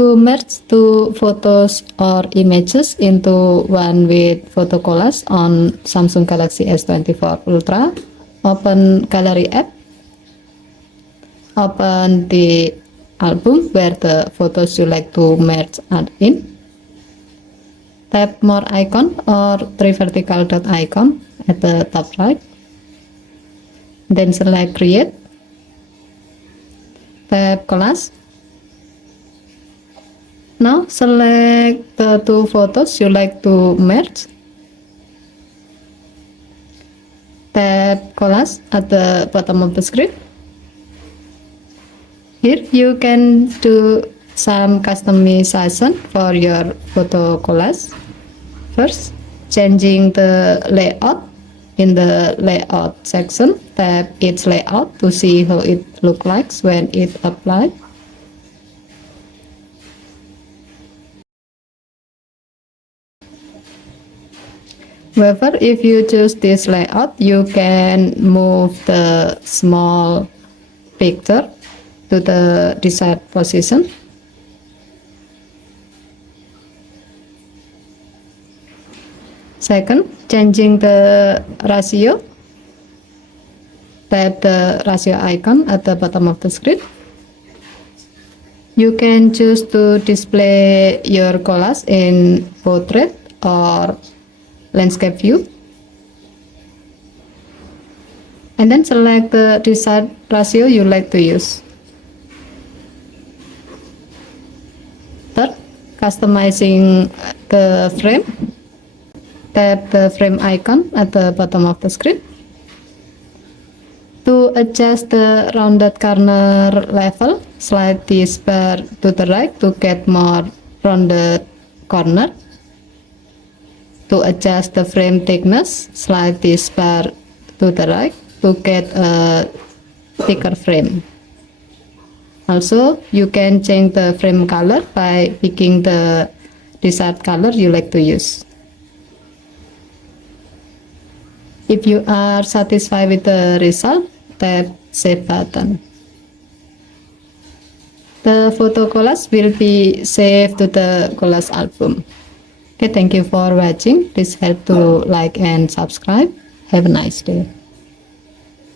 To merge two photos or images into one with photo collage on Samsung Galaxy S24 Ultra, open Gallery app, open the album where the photos you like to merge are in, tap more icon or three vertical dot icon at the top right, then select create, tap collage. Now select the two photos you like to merge, tap collage at the bottom of the screen. Here you can do some customization for your photo collage. First, changing the layout. In the layout section, tap its layout to see how it looks like when it applied. However, if you choose this layout, you can move the small picture to the desired position. Second, changing the ratio. Tap the ratio icon at the bottom of the screen. You can choose to display your collage in portrait or landscape view, and then select the desired ratio you like to use. Third, customizing the frame. Tap the frame icon at the bottom of the screen. To adjust the rounded corner level, slide this bar to the right to get more rounded corner. To adjust the frame thickness, slide this bar to the right to get a thicker frame. Also, you can change the frame color by picking the desired color you like to use. If you are satisfied with the result, tap Save button. The photo collage will be saved to the collage album. Okay, thank you for watching. Please help to like and subscribe. Have a nice day.